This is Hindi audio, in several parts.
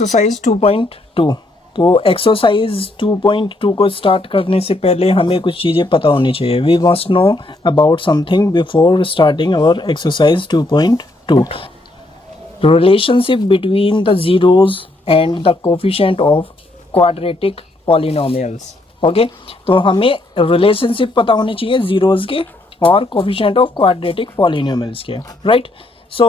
एक्सरसाइज 2.2। तो एक्सरसाइज 2.2 को स्टार्ट करने से पहले हमें कुछ चीज़ें पता होनी चाहिए। We must know about something before starting our exercise 2.2। Relationship between the zeros and the coefficient of quadratic polynomials. Okay, तो हमें रिलेशनशिप पता होनी चाहिए जीरोज के और कोफिशिएंट ऑफ क्वाड्रेटिक पॉलिनोमियल्स के, राइट। सो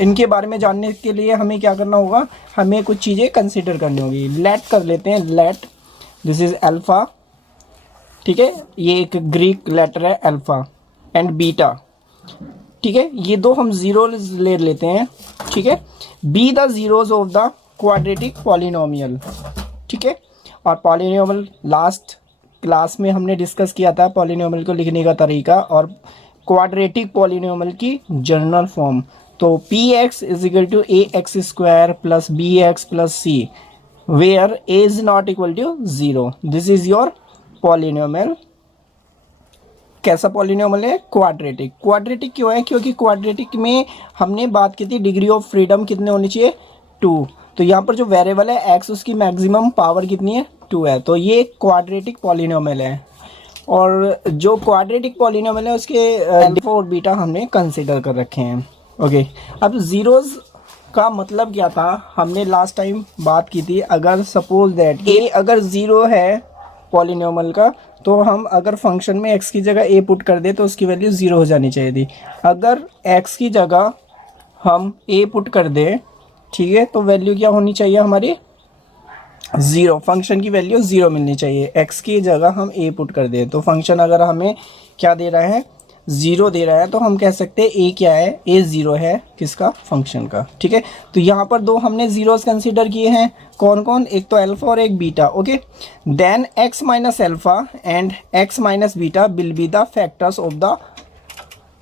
इनके बारे में जानने के लिए हमें क्या करना होगा, हमें कुछ चीज़ें कंसिडर करनी होगी। लेट कर लेते हैं, लेट दिस इज अल्फ़ा, ठीक है, ये एक ग्रीक लेटर है अल्फ़ा, एंड बीटा, ठीक है, ये दो हम जीरो ले लेते हैं, ठीक है। Be the zeros of the quadratic polynomial, ठीक है। और पॉलिनोमियल लास्ट क्लास में हमने डिस्कस किया था पॉलिनोमियल को लिखने का तरीका और क्वाड्रेटिक पॉलिनोमियल की जनरल फॉर्म। तो P x is equal to A x square plus B x plus C where A is not equal to zero. This is your polynomial. कैसा पॉलिनोमियल है? क्वाड्रेटिक। क्वाड्रेटिक क्यों है? क्योंकि क्वाड्रेटिक में हमने बात की थी डिग्री ऑफ फ्रीडम कितने होनी चाहिए? 2। तो यहाँ पर जो वेरिएबल है एक्स, उसकी मैक्सिमम पावर कितनी है? 2 है। तो ये क्वाड्रेटिक पॉलिनोमियल है। और जो क्वाड्रेटिक पॉलिनोमियल है उसके अल्फा और बीटा हमने कंसिडर कर रखे हैं। ओके, अब जीरोज का मतलब क्या था हमने लास्ट टाइम बात की थी। अगर सपोज दैट ए अगर ज़ीरो है पॉलिनोमियल का, तो हम अगर फंक्शन में एक्स की जगह ए पुट कर दे तो उसकी वैल्यू ज़ीरो हो जानी चाहिए थी। अगर एक्स की जगह हम ए पुट कर दें, ठीक है, तो वैल्यू क्या होनी चाहिए हमारी? ज़ीरो। फंक्शन की वैल्यू ज़ीरो मिलनी चाहिए। एक्स की जगह हम ए पुट कर दें तो फंक्शन अगर हमें क्या दे रहा है? ज़ीरो दे रहा है, तो हम कह सकते हैं ए क्या है? ए ज़ीरो है किसका? फंक्शन का, ठीक है। तो यहाँ पर दो हमने ज़ीरोस कंसीडर किए हैं। कौन कौन? एक तो अल्फ़ा और एक beta. Okay, then X minus alpha and X minus beta will be the factors of the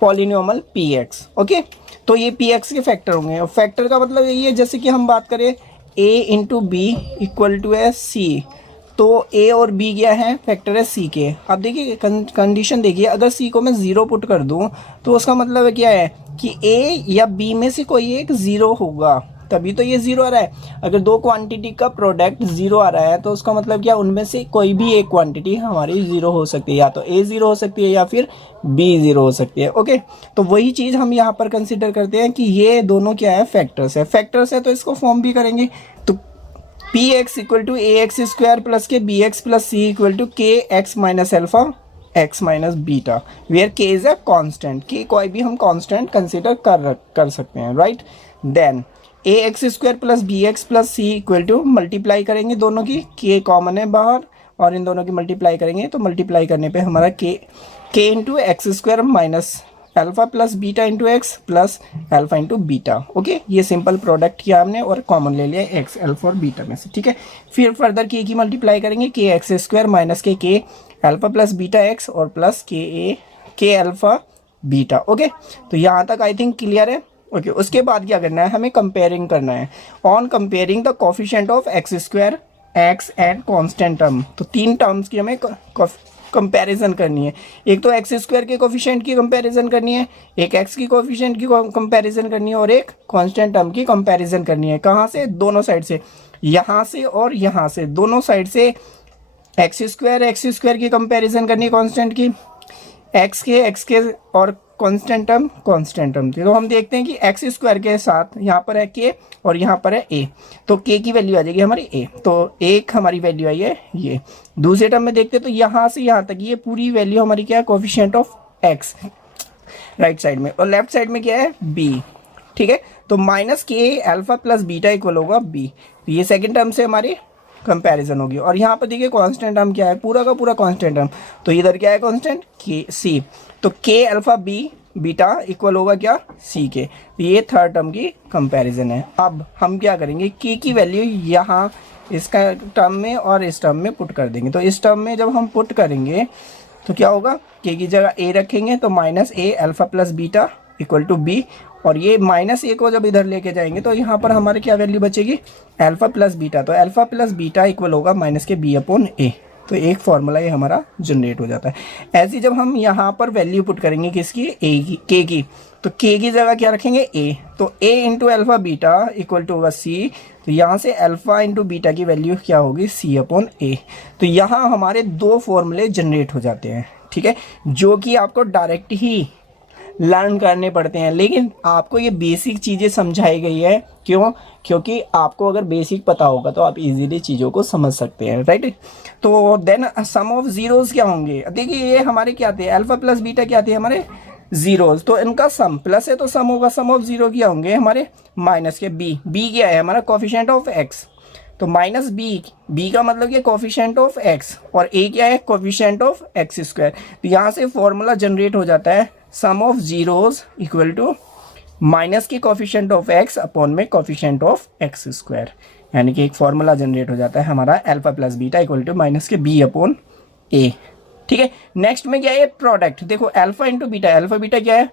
polynomial P X. Okay, तो ये पी एक्स के फैक्टर होंगे। और फैक्टर का मतलब यही है, जैसे कि हम बात करें a into B equal to है सी, तो a और b क्या है? फैक्टर है c के। अब देखिए कंडीशन देखिए, अगर c को मैं ज़ीरो पुट कर दूं तो उसका मतलब है क्या है कि a या b में से कोई एक ज़ीरो होगा, तभी तो ये ज़ीरो आ रहा है। अगर दो क्वांटिटी का प्रोडक्ट ज़ीरो आ रहा है तो उसका मतलब क्या, उनमें से कोई भी एक क्वांटिटी हमारी ज़ीरो हो सकती है, या तो a ज़ीरो हो सकती है या फिर b ज़ीरो हो सकती है। ओके, तो वही चीज़ हम यहाँ पर कंसिडर करते हैं कि ये दोनों क्या है? फैक्टर्स है। फैक्टर्स है तो इसको फॉर्म भी करेंगे। तो P x equal to A x square plus के b x plus c equal to k x minus alpha x minus beta, where k is a constant. K कोई भी हम कांस्टेंट कंसिडर कर सकते हैं, right. Then a x square plus B x plus c equal to, multiply करेंगे दोनों की, के कॉमन है बाहर और इन दोनों की मल्टीप्लाई करेंगे, तो मल्टीप्लाई करने पे हमारा के into x square minus alpha plus beta into x plus alpha into beta. Okay, ये सिंपल प्रोडक्ट किया हमने और कॉमन ले लिया एक्स अल्फा और बीटा में से, ठीक है। फिर फर्दर के की मल्टीप्लाई करेंगे, के एक्स स्क्वायर माइनस के अल्फा प्लस बीटा एक्स और प्लस के अल्फा बीटा। ओके, तो यहाँ तक आई थिंक क्लियर है। ओके, उसके बाद क्या करना है, हमें कंपेयरिंग करना है। On comparing the coefficient of x square x and constant term, तो तीन टर्म्स की हमें कंपैरिजन करनी है। एक तो एक्स स्क्वायर के कोफिशिएंट की कंपैरिजन करनी है, एक एक्स की कोफिशिएंट की कंपैरिजन करनी है और एक कांस्टेंट टर्म की कंपैरिजन करनी है। कहाँ से? दोनों साइड से, यहाँ से और यहाँ से, दोनों साइड से एक्स स्क्वायर की कंपैरिजन करनी है कांस्टेंट की, एक्स के और कांस्टेंट टर्म थी। तो हम देखते हैं कि एक्स स्क्वायर के साथ यहाँ पर है के और यहाँ पर है ए, तो के की वैल्यू आ जाएगी हमारी ए, तो एक हमारी वैल्यू आई है ये। दूसरे टर्म में देखते हैं तो यहाँ से यहाँ तक ये पूरी वैल्यू हमारी क्या है? Coefficient of x right side में, और लेफ्ट साइड में क्या है? बी, ठीक है। तो माइनस के अल्फा प्लस बीटा इक्वल होगा बी, तो ये सेकेंड टर्म से हमारी कंपैरिजन होगी। और यहाँ पर देखिए कांस्टेंट टर्म क्या है? पूरा का पूरा कांस्टेंट टर्म, तो इधर क्या है कांस्टेंट? के सी, तो के अल्फा बी बीटा इक्वल होगा क्या? सी के। तो ये थर्ड टर्म की कंपैरिजन है। अब हम क्या करेंगे, के की वैल्यू यहाँ इसका टर्म में और इस टर्म में पुट कर देंगे। तो इस टर्म में जब हम पुट करेंगे तो क्या होगा, के की जगह ए रखेंगे तो minus A alpha plus beta equal to B, और ये माइनस ए को जब इधर लेके जाएंगे तो यहाँ पर हमारे क्या वैल्यू बचेगी? अल्फा प्लस बीटा, तो अल्फा प्लस बीटा इक्वल होगा माइनस के बी अपॉन ए। तो एक फार्मूला ये हमारा जनरेट हो जाता है। ऐसे जब हम यहाँ पर वैल्यू पुट करेंगे किसकी, ए की, के की, तो के की जगह क्या रखेंगे, ए, तो A into alpha beta equal to होगा सी, तो यहाँ से अल्फा इंटू बीटा की वैल्यू क्या होगी, सी अपॉन ए। तो यहाँ हमारे दो फॉर्मूले जनरेट हो जाते हैं, ठीक है, जो कि आपको डायरेक्ट ही लर्न करने पड़ते हैं, लेकिन आपको ये बेसिक चीज़ें समझाई गई है। क्यों? क्योंकि आपको अगर बेसिक पता होगा तो आप इजीली चीज़ों को समझ सकते हैं, राइट। तो देन सम ऑफ जीरोस क्या होंगे, देखिए ये हमारे क्या थे, अल्फा प्लस बीटा क्या थे हमारे जीरोस, तो इनका सम प्लस है तो सम होगा, सम ऑफ जीरो क्या होंगे हमारे माइनस के, बी क्या है हमारा कोफिशिएंट ऑफ एक्स, तो माइनस बी का मतलब ये कोफिशिएंट ऑफ एक्स, और ए क्या है, कोफिशिएंट ऑफ एक्स स्क्वायर। तो यहाँ से फॉर्मूला जनरेट हो जाता है sum of zeros equal to minus के कोफिशिएंट ऑफ एक्स अपॉन में कोफिशिएंट ऑफ एक्स स्क्वायर, यानी कि एक फॉर्मूला जनरेट हो जाता है हमारा alpha plus beta equal to minus के बी अपॉन ए, ठीक है। नेक्स्ट में क्या है, प्रोडक्ट, देखो alpha into beta, alpha beta क्या है,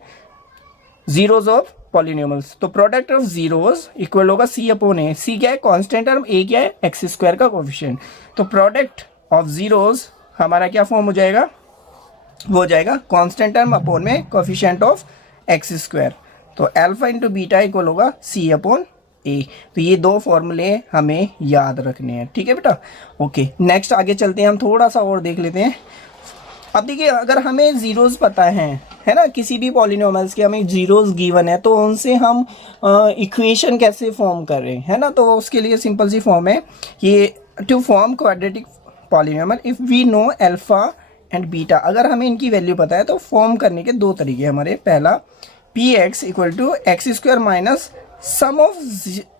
जीरोज ऑफ पॉलिनोमियल्स, तो प्रोडक्ट ऑफ जीरोज इक्वल होगा सी अपॉन ए, सी क्या है कांस्टेंट टर्म, ए क्या है एक्स स्क्वायर का कोफिशिएंट, तो प्रोडक्ट ऑफ जीरोज हमारा क्या फॉर्म हो जाएगा, वो हो जाएगा कांस्टेंट टर्म अपॉन में कोफिशिएंट ऑफ एक्स स्क्वायर, तो अल्फा इंटू बीटा इक्वल होगा सी अपॉन ए। तो ये दो फॉर्मूले हमें याद रखने हैं, ठीक है बेटा। ओके, नेक्स्ट आगे चलते हैं, हम थोड़ा सा और देख लेते हैं। अब देखिए अगर हमें जीरोस पता है ना, किसी भी पॉलिनोमियल्स के हमें जीरोस गिवन है, तो उनसे हम इक्वेशन कैसे फॉर्म कर रहे हैं, है ना, तो उसके लिए सिंपल सी फॉर्म है कि to form quadratic polynomial if we know alpha and beta, अगर हमें इनकी वैल्यू पता है तो फॉर्म करने के दो तरीके हमारे, पहला p x equal to x square minus sum of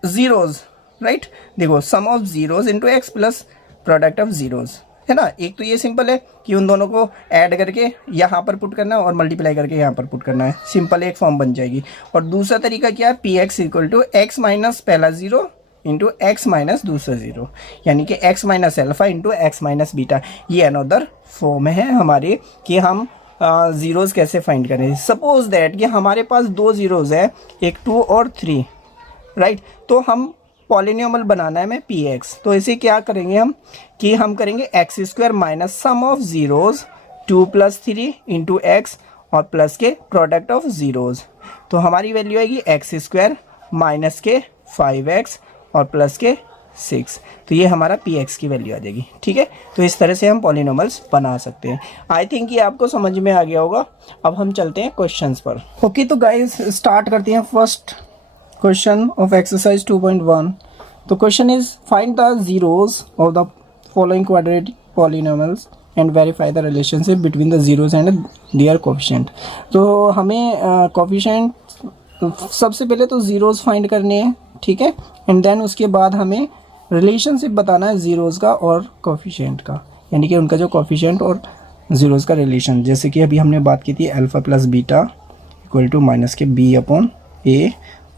zeros, right, देखो sum of zeros into x plus product of zeros, है ना। एक तो ये सिंपल है कि उन दोनों को ऐड करके यहाँ पर पुट करना है और मल्टीप्लाई करके यहाँ पर पुट करना है, सिंपल एक फॉर्म बन जाएगी। और दूसरा तरीका क्या है, P x equal to X minus पहला जीरो इंटू एक्स माइनस दूसरा जीरो, यानी कि X minus alpha into X minus beta, ये अनदर फॉर्म है हमारे कि हम ज़ीरोज़ कैसे फाइंड करें। सपोज दैट कि हमारे पास दो ज़ीरोज़ है, एक 2 और 3, राइट, तो हम पॉलिनोमियल बनाना है में पी एक्स, तो इसे क्या करेंगे हम कि हम करेंगे x square minus sum of zeros 2 + 3 into x और प्लस के प्रोडक्ट ऑफ ज़ीरोज़, तो हमारी वैल्यू आएगी एक्स स्क्वायर माइनस के 5x और प्लस के 6, तो ये हमारा पी एक्स की वैल्यू आ जाएगी, ठीक है। तो इस तरह से हम पॉलिनोमियल्स बना सकते हैं। आई थिंक ये आपको समझ में आ गया होगा। अब हम चलते हैं क्वेश्चंस पर। ओके, तो गाइस स्टार्ट करते हैं फर्स्ट क्वेश्चन ऑफ एक्सरसाइज 2.1। तो question is find the zeros of the following quadratic polynomials and verify the relationship between the zeros and their coefficient. तो हमें कोफिशिएंट सबसे पहले तो जीरोज फाइंड करने हैं, ठीक है, एंड देन उसके बाद हमें रिलेशनशिप बताना है जीरोज़ का और कोफिशिएंट का, यानी कि उनका जो कोफिशिएंट और जीरोज़ का रिलेशन, जैसे कि अभी हमने बात की थी alpha plus beta equal to minus के बी अपॉन ए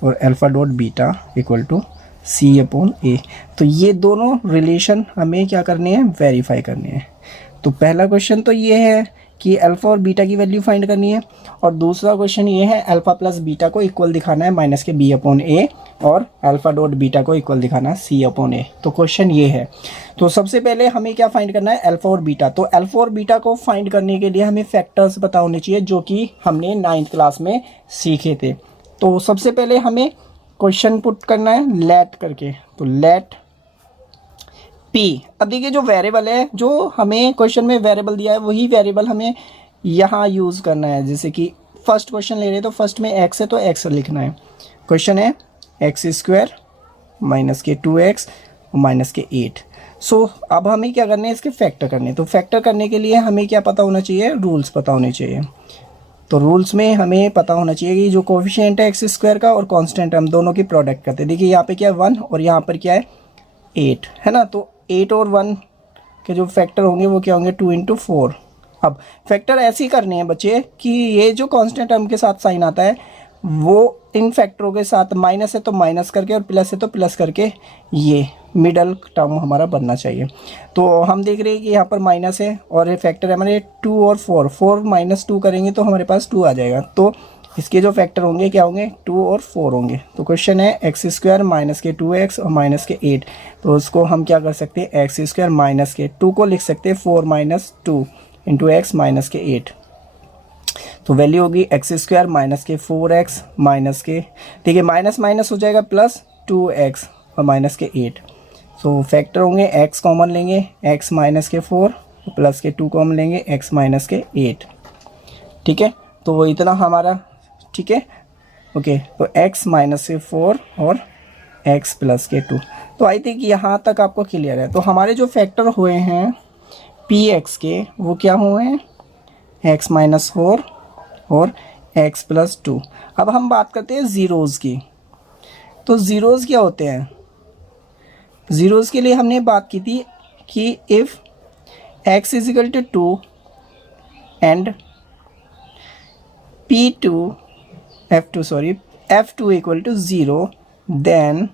और alpha dot beta equal to c upon a. तो ये दोनों रिलेशन हमें क्या करने हैं, वेरीफाई करने हैं। तो पहला क्वेश्चन तो ये है कि अल्फ़ा और बीटा की वैल्यू फाइंड करनी है, और दूसरा क्वेश्चन ये है अल्फ़ा प्लस बीटा को इक्वल दिखाना है माइनस के बी अपॉन ए और अल्फ़ा डॉट बीटा को इक्वल दिखाना है सी अपॉन ए। तो क्वेश्चन ये है, तो सबसे पहले हमें क्या फाइंड करना है, अल्फ़ा और बीटा। तो अल्फ़ा और बीटा को फाइंड करने के लिए हमें फैक्टर्स पता होने चाहिए, जो कि हमने 9th क्लास में सीखे थे। तो सबसे पहले हमें क्वेश्चन पुट करना है लेट करके, तो लेट पी। अब देखिए जो वेरिएबल है, जो हमें क्वेश्चन में वेरिएबल दिया है, वही वेरिएबल हमें यहाँ यूज़ करना है। जैसे कि फर्स्ट क्वेश्चन ले रहे हैं तो फर्स्ट में x है तो x लिखना है। क्वेश्चन है एक्स स्क्वायर माइनस के 2x और माइनस के 8। सो अब हमें क्या करना है, इसके फैक्टर करने। तो फैक्टर करने के लिए हमें क्या पता होना चाहिए, रूल्स पता होने चाहिए। तो रूल्स में हमें पता होना चाहिए कि जो कोफिशिएंट है एक्स स्क्वायर का और कांस्टेंट हम दोनों की प्रोडक्ट करते हैं। देखिए यहाँ पे क्या है 1 और यहाँ पर क्या है 8, है ना। तो 8 और 1 के जो फैक्टर होंगे वो क्या होंगे 2 × 4। अब फैक्टर ऐसे ही करने हैं बच्चे कि ये जो कांस्टेंट टर्म के साथ साइन आता है वो इन फैक्टरों के साथ, माइनस है तो माइनस करके और प्लस है तो प्लस करके, ये मिडल टर्म हमारा बनना चाहिए। तो हम देख रहे हैं कि यहाँ पर माइनस है और ये फैक्टर है हमारे 2 और 4 माइनस 2 करेंगे तो हमारे पास 2 आ जाएगा। तो इसके जो फैक्टर होंगे क्या होंगे, 2 और 4 होंगे। तो क्वेश्चन है एक्स स्क्वायर माइनस के 2x और माइनस के 8। तो उसको हम क्या कर सकते हैं, एक्स स्क्वायर माइनस के 2 को लिख सकते हैं 4 माइनस 2 इंटू एक्स माइनस के 8। तो वैल्यू होगी एक्स स्क्वायर माइनस के 4x माइनस के, ठीक है, माइनस माइनस हो जाएगा प्लस 2x और माइनस के 8। सो फैक्टर होंगे x कॉमन लेंगे x माइनस के 4 प्लस के 2 कॉमन लेंगे x माइनस के 8। ठीक है, तो इतना हमारा, ठीक है, ओके। तो x माइनस के 4 और x प्लस के 2। तो आई थिंक यहाँ तक आपको क्लियर है। तो हमारे जो फैक्टर हुए हैं px के वो क्या हुए हैं, x माइनस 4 और x प्लस 2। अब हम बात करते हैं ज़ीरोज़ की। तो ज़ीरोज़ क्या होते हैं, ज़ीरोज़ के लिए हमने बात की थी कि if x is equal to 2 and f2 equal to 0 then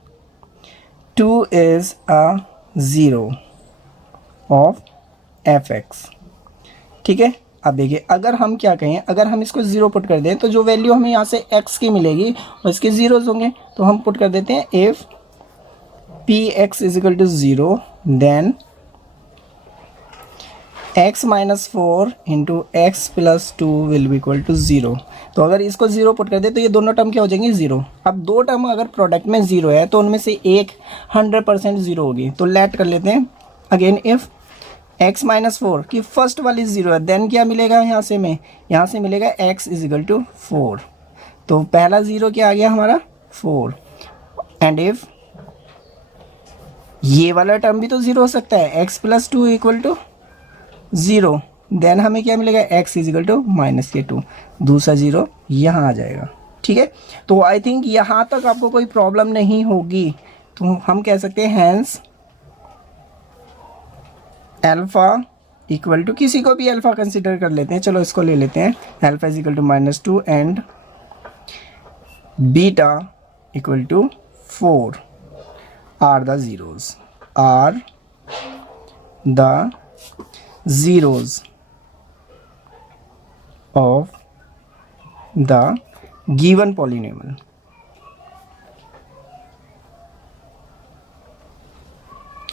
2 is a zero of fx। ठीक है, अब देखिए अगर हम क्या कहें, अगर हम इसको ज़ीरो पुट कर दें तो जो वैल्यू हमें यहाँ से x की मिलेगी और इसके ज़ीरोज़ होंगे। तो हम पुट कर देते हैं if px is equal to 0 then x minus 4 into x plus 2 will be equal to 0। तो अगर इसको 0 पुट कर दे तो ये दोनों टर्म क्या हो जाएंगे, 0। अब दो टर्म अगर प्रोडक्ट में 0 है तो उनमें से एक 100% 0 होगी। तो लेट कर लेते हैं अगेन, इफ़ x माइनस 4 की फर्स्ट वाली 0 है देन क्या मिलेगा यहाँ से मिलेगा x इज इक्वल टू 4। तो पहला 0 क्या आ गया हमारा 4। एंड इफ ये वाला टर्म भी तो 0 हो सकता है, x plus 2 equal to 0, then हमें क्या मिलेगा x is equal to minus के 2। दूसरा 0 यहाँ आ जाएगा। ठीक है, तो आई थिंक यहाँ तक आपको कोई प्रॉब्लम नहीं होगी। तो हम कह सकते हैं हैंस अल्फ़ा इक्वल टू, किसी को भी अल्फ़ा कंसिडर कर लेते हैं, चलो इसको ले लेते हैं, alpha is equal to -2 and beta equal to 4 are the zeros of the given polynomial.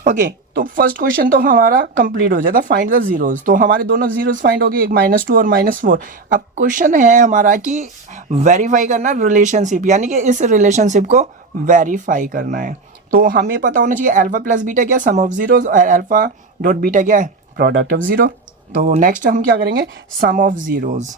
Okay, तो फर्स्ट क्वेश्चन तो हमारा कंप्लीट हो जाता, फाइंड द ज़ीरोज़। तो हमारे दोनों ज़ीरोज़ फाइंड हो गए, एक -2 और -4। अब क्वेश्चन है हमारा कि वेरीफाई करना रिलेशनशिप, यानी कि इस रिलेशनशिप को वेरीफाई करना है। तो हमें पता होना चाहिए अल्फ़ा प्लस बीटा क्या, सम ऑफ ज़ीरोज़, और अल्फ़ा डॉट बीटा क्या है, प्रोडक्ट ऑफ ज़ीरो। तो नेक्स्ट हम क्या करेंगे, सम ऑफ ज़ीरोज़।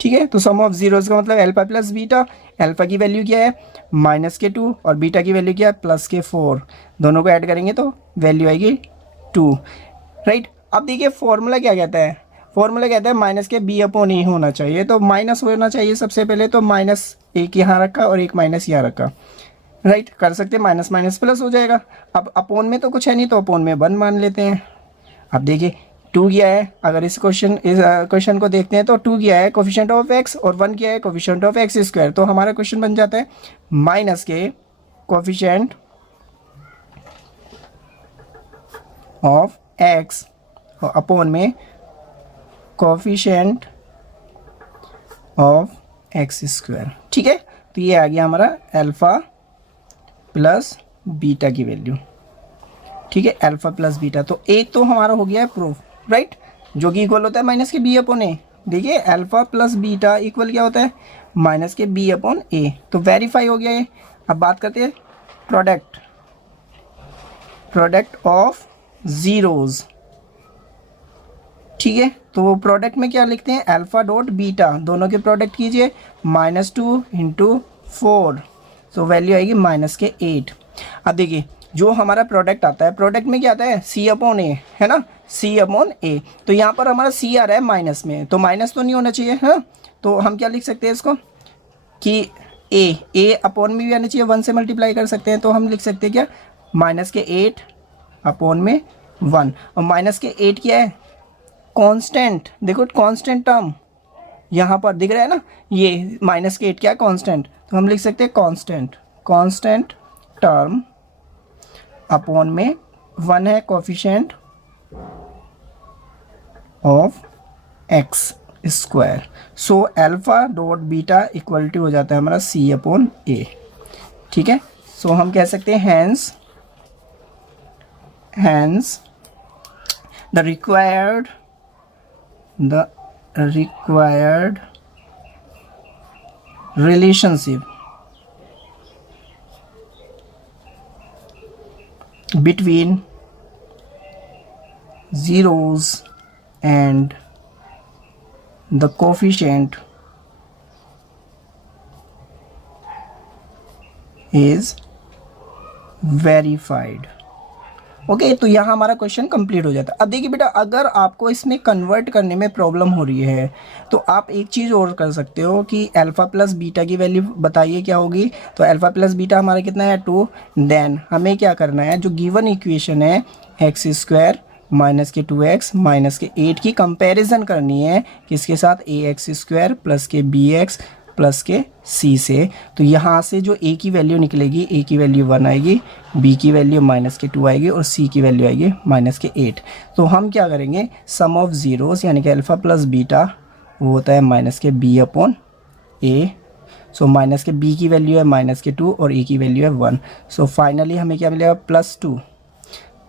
ठीक है, तो सम ऑफ ज़ीरोज़ का मतलब अल्फ़ा प्लस बीटा, अल्फ़ा की वैल्यू क्या है -2 और बीटा की वैल्यू क्या है +4। दोनों को ऐड करेंगे तो वैल्यू आएगी 2, राइट। अब देखिए फॉर्मूला क्या कहता है, फॉर्मूला कहता है माइनस के b/a होना चाहिए। तो माइनस होना चाहिए सबसे पहले, तो -1 यहाँ रखा और एक माइनस यहाँ रखा, राइट। कर सकते हैं माइनस माइनस प्लस हो जाएगा। अब अपोन में तो कुछ है नहीं तो अपोन में 1 मान लेते हैं। अब देखिए 2 किया है, अगर इस क्वेश्चन को देखते हैं तो 2 किया है कोफिशिएंट ऑफ x और 1 किया है कोफिशिएंट ऑफ x स्क्वायर। तो हमारा क्वेश्चन बन जाता है माइनस के कोफिशिएंट ऑफ x और अपोन में कोफिशिएंट ऑफ x स्क्वायर। ठीक है, तो ये आ गया हमारा अल्फ़ा प्लस बीटा की वैल्यू। ठीक है, अल्फ़ा प्लस बीटा। तो एक तो हमारा हो गया है प्रूफ, राइट, जो कि इक्वल होता है माइनस के b/a। देखिए अल्फ़ा प्लस बीटा इक्वल क्या होता है, माइनस के b/a। तो वेरीफाई हो गया ये। अब बात करते हैं प्रोडक्ट ऑफ ज़ीरोज़। ठीक है, तो प्रोडक्ट में क्या लिखते हैं, अल्फ़ा डॉट बीटा, दोनों के प्रोडक्ट कीजिए, -2 इंटू 4, तो वैल्यू आएगी -8। अब देखिए जो हमारा प्रोडक्ट आता है, प्रोडक्ट में क्या आता है C/a, है ना, C/a। तो यहाँ पर हमारा C आ रहा है माइनस में, तो माइनस तो नहीं होना चाहिए, हाँ। तो हम क्या लिख सकते हैं इसको कि a अपॉन में भी आना चाहिए, 1 से मल्टीप्लाई कर सकते हैं। तो हम लिख सकते हैं क्या, -8 अपॉन में 1, और -8 क्या है, कांस्टेंट। देखो कांस्टेंट टर्म यहाँ पर दिख रहा है ना, ये -8 क्या है, कांस्टेंट। तो हम लिख सकते हैं कांस्टेंट टर्म अपॉन में 1 है coefficient of x square. So alpha dot beta equal to हो जाता है हमारा सी अपॉन ए। ठीक है, सो हम कह सकते हैं hence the required relationship between zeros and the coefficient is verified। Okay तो यहाँ हमारा क्वेश्चन कंप्लीट हो जाता है। अब देखिए बेटा, अगर आपको इसमें कन्वर्ट करने में प्रॉब्लम हो रही है तो आप एक चीज़ और कर सकते हो कि अल्फ़ा प्लस बीटा की वैल्यू बताइए क्या होगी। तो अल्फ़ा प्लस बीटा हमारा कितना है 2। देन हमें क्या करना है, जो गिवन इक्वेशन है एक्स स्क्वायर माइनस के 2x माइनस के 8 की कंपैरिजन करनी है किसके साथ, ए एक्स स्क्वायर प्लस के बी एक्स प्लस के सी से। तो यहाँ से जो ए की वैल्यू निकलेगी, ए की वैल्यू 1 आएगी, बी की वैल्यू माइनस के 2 आएगी और सी की वैल्यू आएगी माइनस के 8। तो हम क्या करेंगे, सम ऑफ ज़ीरोस यानी कि अल्फ़ा प्लस बीटा वो होता है माइनस के बी अपॉन ए। सो माइनस के बी की वैल्यू है माइनस के 2 और ए की वैल्यू है 1। सो फाइनली हमें क्या मिलेगा, +2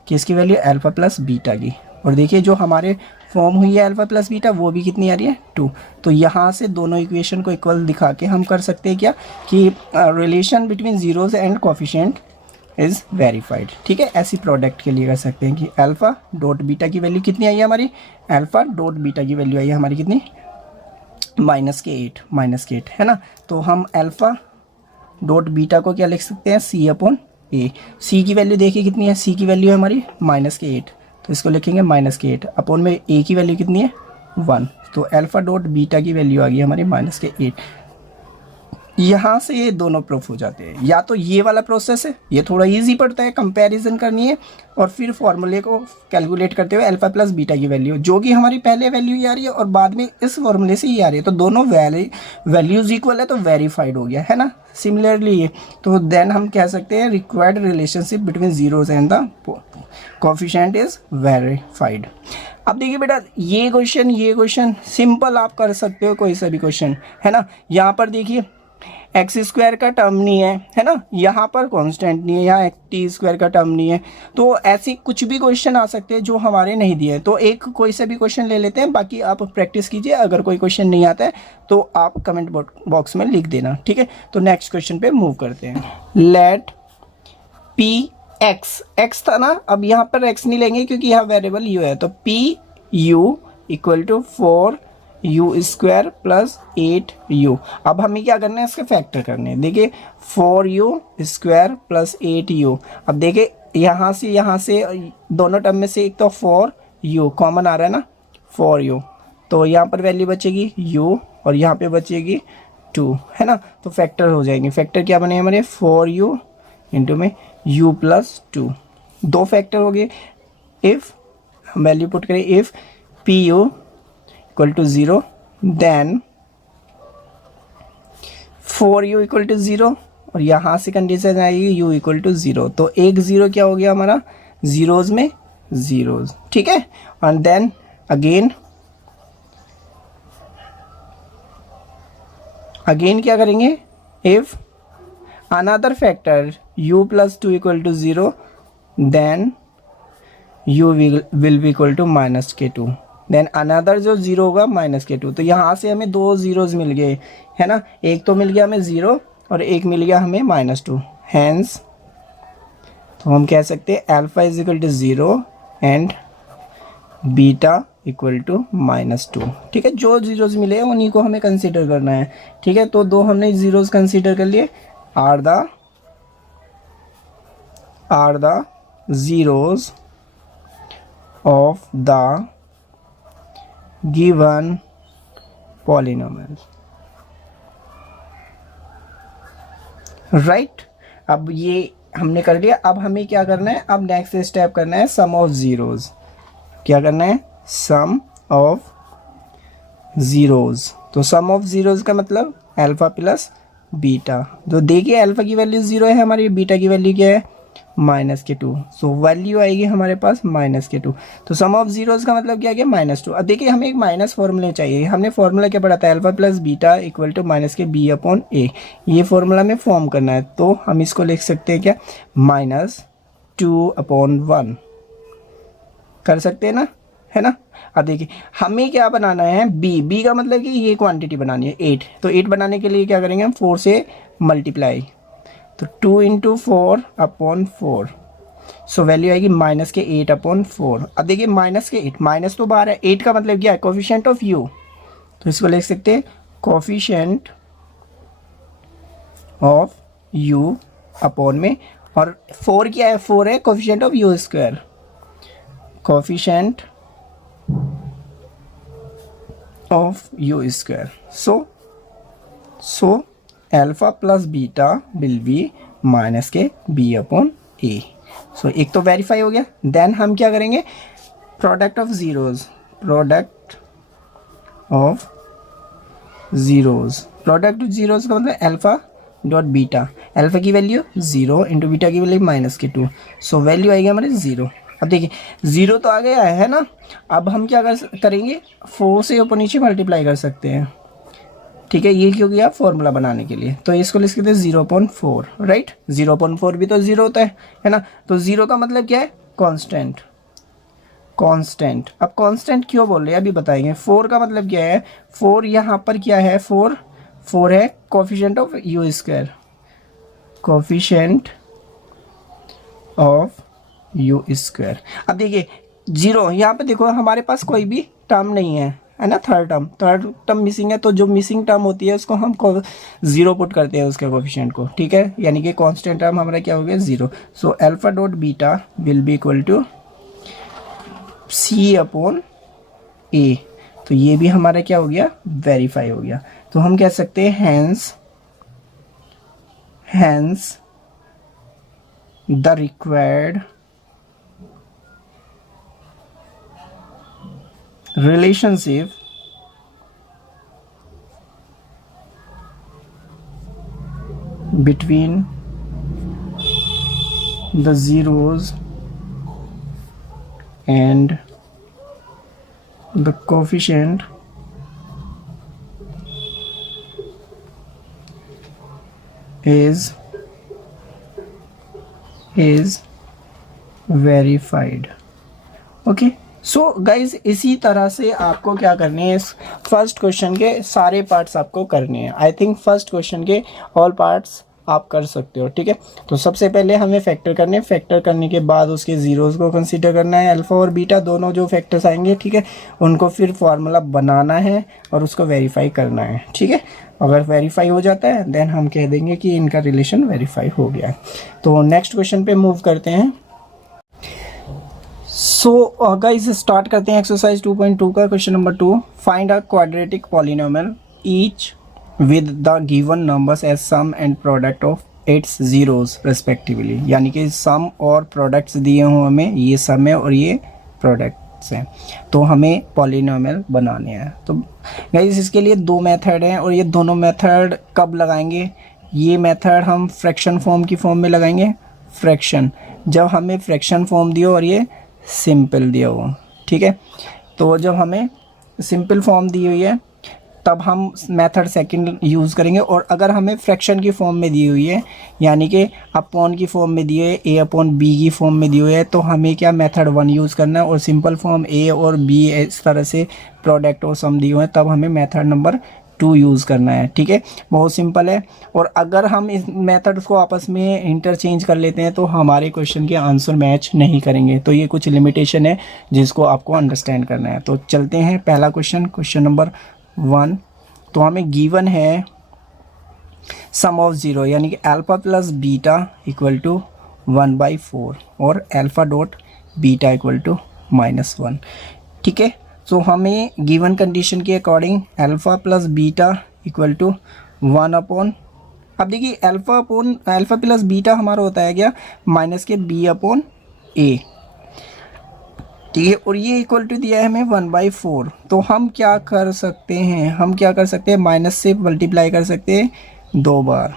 किसकी वैल्यू, अल्फ़ा प्लस बीटा की। और देखिए जो हमारे फॉर्म हुई है अल्फ़ा प्लस बीटा वो भी कितनी आ रही है 2। तो यहाँ से दोनों इक्वेशन को इक्वल दिखा के हम कर सकते हैं क्या कि relation between zeros and coefficient is verified. ठीक है, ऐसी प्रोडक्ट के लिए कर सकते हैं कि अल्फ़ा डॉट बीटा की वैल्यू कितनी आई है हमारी, अल्फ़ा डॉट बीटा की वैल्यू आई है हमारी कितनी, माइनस के 8 है ना। तो हम अल्फ़ा डॉट बीटा को क्या लिख सकते हैं, सी अपॉन ए। सी की वैल्यू देखिए कितनी है, सी की वैल्यू है हमारी माइनस के 8, तो इसको लिखेंगे माइनस के 8 अपॉन में ए की वैल्यू कितनी है 1। तो अल्फ़ा डॉट बीटा की वैल्यू आ गई हमारी माइनस के 8। यहाँ से ये दोनों प्रूफ हो जाते हैं। या तो ये वाला प्रोसेस है, ये थोड़ा इजी पड़ता है, कंपैरिजन करनी है और फिर फॉर्मूले को कैलकुलेट करते हुए अल्फ़ा प्लस बीटा की वैल्यू जो कि हमारी पहले वैल्यू ही आ रही है और बाद में इस फॉर्मूले से ही आ रही है, तो दोनों वैल्यूज इक्वल है तो वेरीफाइड हो गया है ना। सिमिलरली ये तो देन हम कह सकते हैं required relationship between zeros and the coefficient is verified. अब देखिए बेटा, ये क्वेश्चन सिंपल आप कर सकते हो, कोई सा भी क्वेश्चन है ना। यहाँ पर देखिए एक्स स्क्वायर का टर्म नहीं है ना, यहाँ पर कांस्टेंट नहीं है, यहाँ टी स्क्वायर का टर्म नहीं है। तो ऐसे कुछ भी क्वेश्चन आ सकते हैं जो हमारे नहीं दिए। तो एक कोई सा भी क्वेश्चन ले लेते हैं, बाकी आप प्रैक्टिस कीजिए। अगर कोई क्वेश्चन नहीं आता है तो आप कमेंट बॉक्स में लिख देना। ठीक है, तो नेक्स्ट क्वेश्चन पे मूव करते हैं। लेट पी एक्स था ना, अब यहाँ पर एक्स नहीं लेंगे क्योंकि यहाँ वेरिएबल यू है। तो P you equal to 4 U square plus 8 U. अब हमें क्या करना है, इसके फैक्टर करने हैं। देखिए 4 यू स्क्वायर प्लस 8 यू। अब देखिए यहाँ से दोनों टर्म में से एक तो 4 यू कॉमन आ रहा है ना, 4 यू। तो यहाँ पर वैल्यू बचेगी यू और यहाँ पे बचेगी 2 है ना। तो फैक्टर हो जाएंगे। फैक्टर क्या बने हमारे, 4 यू इंटू में यू प्लस 2, 2 फैक्टर हो गए। इफ़ हम वैल्यू पुट करें, if p you equal to 0 then 4u equal to 0 और यहाँ से कंडीशन आएगी u इक्वल टू 0। तो एक 0 क्या हो गया हमारा, जीरोज में जीरोज। ठीक है, एंड देन अगेन क्या करेंगे, if another factor u plus 2 equal to 0 then u will be equal to minus के 2। देन अनदर जो 0 होगा माइनस के 2। तो यहाँ से हमें 2 जीरोज मिल गए है ना, एक तो मिल गया हमें 0 और एक मिल गया हमें -2। हैंस तो हम कह सकते हैं alpha is equal to 0 and beta equal to -2। ठीक है, जो जीरोज मिले उन्हीं को हमें कंसीडर करना है। ठीक है, तो 2 हमने जीरोज कंसीडर कर लिए, are the zeros of the given polynomial। Right, अब ये हमने कर लिया। अब हमें क्या करना है, अब नेक्स्ट स्टेप करना है सम ऑफ जीरोज। क्या करना है, सम ऑफ जीरोज। तो सम ऑफ जीरोज का मतलब अल्फा प्लस बीटा। तो देखिए अल्फा की वैल्यू 0 है हमारी, बीटा की वैल्यू क्या है -2। सो वैल्यू आएगी हमारे पास -2। तो सम ऑफ जीरोस का मतलब क्या गया -2। अब देखिए हमें एक माइनस फॉर्मूला चाहिए। हमने फॉर्मूला क्या पढ़ा था, alpha plus beta equal to minus के बी अपॉन ए। ये फॉर्मूला में फॉर्म करना है, तो हम इसको लिख सकते हैं क्या, -2/1 कर सकते हैं ना, है ना। अब देखिए हमें क्या बनाना है, बी का मतलब कि ये क्वांटिटी बनानी है 8। तो 8 बनाने के लिए क्या करेंगे हम, 4 से मल्टीप्लाई, तो 2 × 4/4। सो वैल्यू आएगी -8/4। अब देखिए -8, माइनस तो बाहर है, 8 का मतलब क्या है, कोफिशिएंट ऑफ यू। तो इसको लिख सकते हैं कोफिशिएंट ऑफ यू अपॉन में, और 4 क्या है, 4 है coefficient of you square, coefficient of you square. So alpha plus beta will B minus के बी अपॉन ए। सो एक तो वेरीफाई हो गया। देन हम क्या करेंगे, product of zeros, product of zeros का मतलब अल्फा डॉट बीटा, अल्फा की वैल्यू 0 इंटू बीटा की वैल्यू -2। सो वैल्यू आएगी हमारे 0। अब देखिए 0 तो आ गया है ना। अब हम क्या करेंगे, 4 से ऊपर नीचे मल्टीप्लाई कर सकते हैं, ठीक है। ये क्यों किया, फॉर्मूला बनाने के लिए। तो इसको लिख सकते हैं 0.4, राइट। 0.4 भी तो 0 होता है ना। तो 0 का मतलब क्या है, कांस्टेंट। अब कांस्टेंट क्यों बोल रहे हैं अभी बताएंगे। 4 का मतलब क्या है, 4 यहाँ पर क्या है, 4 है coefficient of you square, coefficient of you square. अब देखिए 0 यहाँ पे देखो हमारे पास कोई भी टर्म नहीं है ना, थर्ड टर्म मिसिंग है। तो जो मिसिंग टर्म होती है उसको हम 0 पुट करते हैं उसके कोफिशिएंट को, ठीक है। यानी कि कांस्टेंट टर्म हमारा क्या हो गया, 0। So alpha dot beta will be equal to C upon a. तो ये भी हमारा क्या हो गया, वेरीफाई हो गया। तो हम कह सकते हैं hence the required relationship between the zeros and the coefficient is verified। Okay. So guys इसी तरह से आपको क्या करने हैं, इस फर्स्ट क्वेश्चन के सारे पार्ट्स आपको करने हैं। आई थिंक फर्स्ट क्वेश्चन के ऑल पार्ट्स आप कर सकते हो, ठीक है। तो सबसे पहले हमें फैक्टर करने हैं, फैक्टर करने के बाद उसके जीरोस को कंसीडर करना है, अल्फा और बीटा दोनों जो फैक्टर्स आएंगे, ठीक है, उनको फिर फार्मूला बनाना है और उसको वेरीफाई करना है, ठीक है। अगर वेरीफाई हो जाता है देन हम कह देंगे कि इनका रिलेशन वेरीफाई हो गया है। तो नेक्स्ट क्वेश्चन पे मूव करते हैं। सो गाइस स्टार्ट करते हैं एक्सरसाइज 2.2 का question number 2। Find a quadratic polynomial each with the given numbers as sum and product of its zeros respectively. यानी कि सम और प्रोडक्ट्स दिए हों हमें, ये सम है और ये प्रोडक्ट्स हैं, तो हमें पॉलिनोमियल बनाने हैं। तो गाइस इसके लिए 2 मेथड हैं और ये दोनों मेथड कब लगाएंगे, ये मेथड हम फ्रैक्शन फॉर्म की फॉर्म में लगाएंगे। फ्रैक्शन जब हमें फ्रैक्शन फॉर्म दियो और ये सिंपल दिया हो, ठीक है। तो जब हमें सिंपल फॉर्म दी हुई है तब हम मेथड सेकंड यूज़ करेंगे, और अगर हमें फ्रैक्शन की फॉर्म में दी हुई है यानी कि अपॉन की फॉर्म में दी है, a अपॉन b की फॉर्म में दी हुई है, तो हमें क्या मेथड 1 यूज़ करना है। और सिंपल फॉर्म a और b इस तरह से प्रोडक्ट और सम दिए हुए हैं तब हमें मेथड नंबर 2 यूज़ करना है, ठीक है। बहुत सिंपल है। और अगर हम इस मेथड्स को आपस में इंटरचेंज कर लेते हैं तो हमारे क्वेश्चन के आंसर मैच नहीं करेंगे। तो ये कुछ लिमिटेशन है जिसको आपको अंडरस्टैंड करना है। तो चलते हैं पहला क्वेश्चन नंबर 1। तो हमें गिवन है सम ऑफ जीरो यानी कि alpha plus beta equal to 1/4 और alpha dot beta equal to -1, ठीक है। तो हमें गिवन कंडीशन के according alpha plus beta equal to 1 upon, अब देखिए अल्फ़ा प्लस बीटा हमारा होता है क्या, माइनस के b अपॉन a, ठीक है। और ये इक्वल टू दिया है हमें 1/4। तो हम क्या कर सकते हैं, माइनस से मल्टीप्लाई कर सकते हैं 2 बार।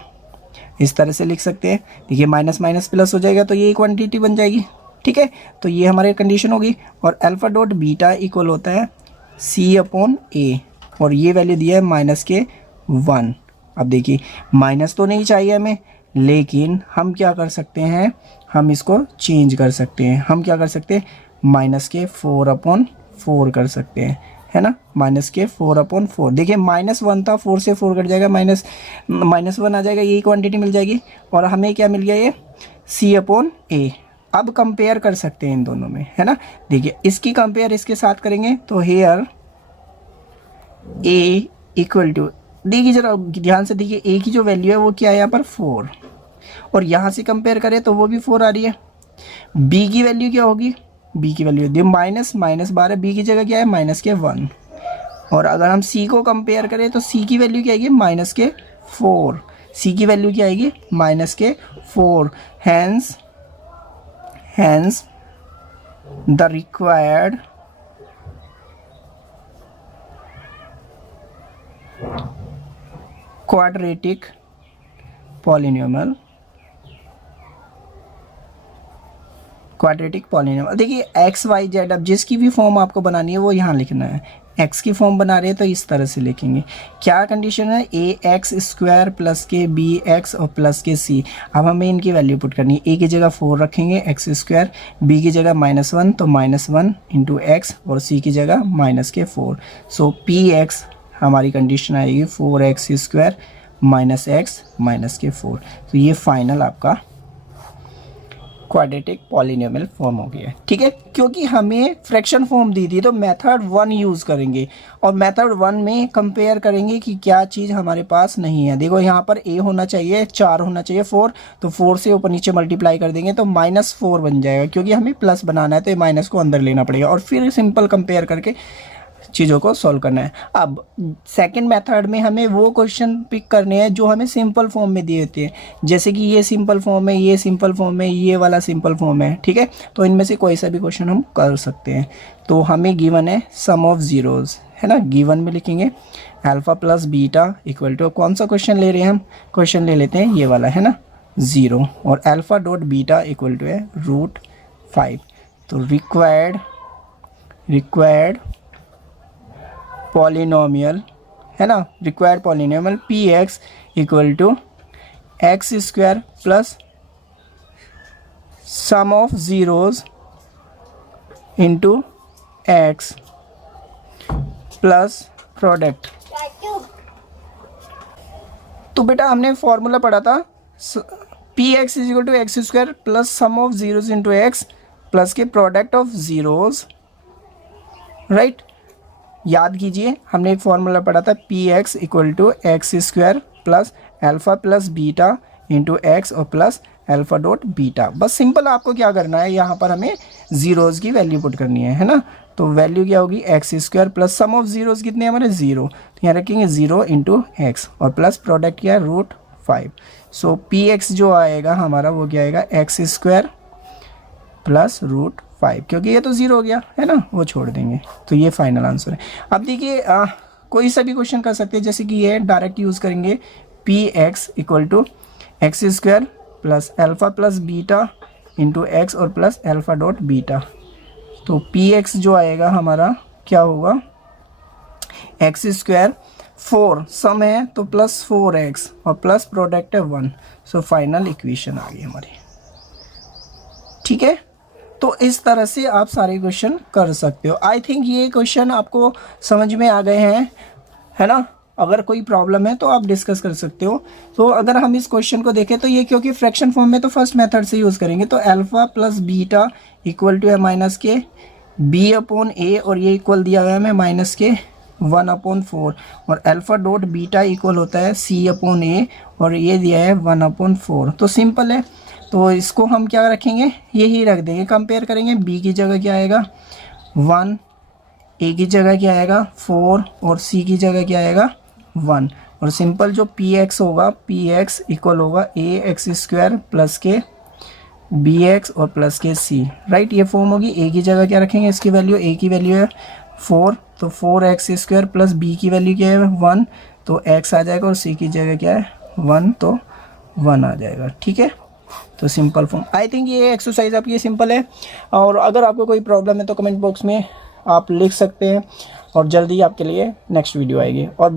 इस तरह से लिख सकते हैं। देखिए माइनस माइनस प्लस हो जाएगा तो ये क्वांटिटी बन जाएगी, ठीक है। तो ये हमारी कंडीशन होगी। और अल्फा डॉट बीटा इक्वल होता है सी अपॉन ए, और ये वैल्यू दिया है माइनस के 1। अब देखिए माइनस तो नहीं चाहिए हमें, लेकिन हम क्या कर सकते हैं, हम इसको चेंज कर सकते हैं। हम क्या कर सकते हैं, माइनस के 4/4 कर सकते हैं, है ना। माइनस के 4/4। देखिए -1 था, 4 से 4 कट जाएगा, -1 आ जाएगा, यही क्वांटिटी मिल जाएगी। और हमें क्या मिल गया, ये सी अपॉन ए। अब कंपेयर कर सकते हैं इन दोनों में, है ना। देखिए इसकी कंपेयर इसके साथ करेंगे तो हेयर ए इक्वल टू, देखिए जरा ध्यान से देखिए, ए की जो वैल्यू है वो क्या है यहाँ पर 4, और यहाँ से कंपेयर करें तो वो भी 4 आ रही है। बी की वैल्यू क्या होगी, बी की वैल्यू दी -12, बी की जगह क्या है माइनस के 1। और अगर हम सी को कंपेयर करें तो सी की वैल्यू क्या आएगी माइनस के 4, सी की वैल्यू क्या आएगी माइनस के 4। Hence the required quadratic polynomial, देखिए एक्स वाई जेड, अब जिसकी भी फॉर्म आपको बनानी है वो यहाँ लिखना है। एक्स की फॉर्म बना रहे हैं तो इस तरह से लिखेंगे। क्या कंडीशन है, ए एक्स स्क्वायर प्लस के बी एक्स और प्लस के सी। अब हमें इनकी वैल्यू पुट करनी है। ए की जगह 4 रखेंगे एक्स स्क्वायर, बी की जगह -1 तो -1 इंटू एक्स, और सी की जगह माइनस के 4। सो पी एक्स हमारी कंडीशन आएगी 4x square minus x minus के 4। तो ये फाइनल आपका क्वाड्रेटिक पॉलिनोमियल फॉर्म हो गया है, ठीक है। क्योंकि हमें फ्रैक्शन फॉर्म दी थी तो मेथड 1 यूज़ करेंगे, और मेथड 1 में कंपेयर करेंगे कि क्या चीज़ हमारे पास नहीं है। देखो यहाँ पर a होना चाहिए 4, होना चाहिए 4, तो 4 से ऊपर नीचे मल्टीप्लाई कर देंगे तो -4 बन जाएगा, क्योंकि हमें प्लस बनाना है तो ये माइनस को अंदर लेना पड़ेगा, और फिर सिंपल कंपेयर करके चीज़ों को सॉल्व करना है। अब सेकंड मेथड में हमें वो क्वेश्चन पिक करने हैं जो हमें सिंपल फॉर्म में दिए होते हैं, जैसे कि ये सिंपल फॉर्म है, ये सिंपल फॉर्म है, ये वाला सिंपल फॉर्म है, ठीक है। तो इनमें से कोई सा भी क्वेश्चन हम कर सकते हैं। तो हमें गिवन है सम ऑफ ज़ीरोज़, है ना। गिवन में लिखेंगे alpha plus beta equal to, कौन सा क्वेश्चन ले रहे हैं हम, क्वेश्चन ले लेते हैं ये वाला, है ना, 0, और alpha dot beta equal to है √5। तो रिक्वायर्ड पॉलिनोमियल, है ना, required polynomial P x equal to x square plus sum of zeros into x plus product. तो बेटा हमने फॉर्मूला पढ़ा था p x is equal to x square plus sum of zeros into x plus के प्रोडक्ट ऑफ ज़ीरोज़, राइट। याद कीजिए हमने एक फॉर्मूला पढ़ा था p x equal to x square plus alpha plus beta into x और प्लस अल्फ़ा डॉट बीटा। बस सिंपल आपको क्या करना है, यहाँ पर हमें ज़ीरोज़ की वैल्यू पुट करनी है ना। तो वैल्यू क्या होगी x square plus sum of zeros कितने हैं हमारे 0, तो यहाँ रखेंगे 0 इंटू एक्स, और प्लस प्रोडक्ट क्या है √5। सो पी एक्स जो आएगा हमारा वो क्या आएगा एक्स स्क्वायर प्लस √5, क्योंकि ये तो 0 हो गया है ना, वो छोड़ देंगे। तो ये फाइनल आंसर है। अब देखिए कोई सा भी क्वेश्चन कर सकते हैं, जैसे कि ये डायरेक्ट यूज़ करेंगे p x equal to x square plus alpha plus beta into x और प्लस अल्फ़ा डॉट बीटा। तो पी एक्स जो आएगा हमारा क्या होगा एक्स स्क्वायर 4 सम है तो प्लस 4x और प्लस प्रोडक्ट है 1। सो फाइनल इक्वेशन आ गई हमारी, ठीक है। तो इस तरह से आप सारे क्वेश्चन कर सकते हो। आई थिंक ये क्वेश्चन आपको समझ में आ गए हैं, है ना। अगर कोई प्रॉब्लम है तो आप डिस्कस कर सकते हो। तो अगर हम इस क्वेश्चन को देखें तो ये क्योंकि फ्रैक्शन फॉर्म में तो फर्स्ट मेथड से यूज़ करेंगे, तो alpha plus beta equal to है माइनस के बी अपॉन ए, और ये इक्वल दिया हुआ है हमें माइनस के 1/4, और अल्फ़ा डॉट बीटा इक्वल होता है सी अपॉन ए, और ये दिया है 1/4। तो सिंपल है, तो इसको हम क्या रखेंगे यही रख देंगे। कंपेयर करेंगे बी की जगह क्या आएगा 1, ए की जगह क्या आएगा 4, और सी की जगह क्या आएगा 1, और सिंपल जो पी एक्स होगा पी एक्स इक्वल होगा ए एक्स स्क्वायर प्लस के बी एक्स और प्लस के सी, राइट। ये फॉर्म होगी। ए की जगह क्या रखेंगे, इसकी वैल्यू, ए की वैल्यू है 4, तो 4x स्क्वायर प्लस बी की वैल्यू क्या है 1, तो x आ जाएगा, और सी की जगह क्या है 1, तो 1 आ जाएगा। ठीक है, तो सिंपल फॉर्म। आई थिंक ये एक्सरसाइज आपकी सिंपल है, और अगर आपको कोई प्रॉब्लम है तो कमेंट बॉक्स में आप लिख सकते हैं, और जल्दी आपके लिए नेक्स्ट वीडियो आएगी। और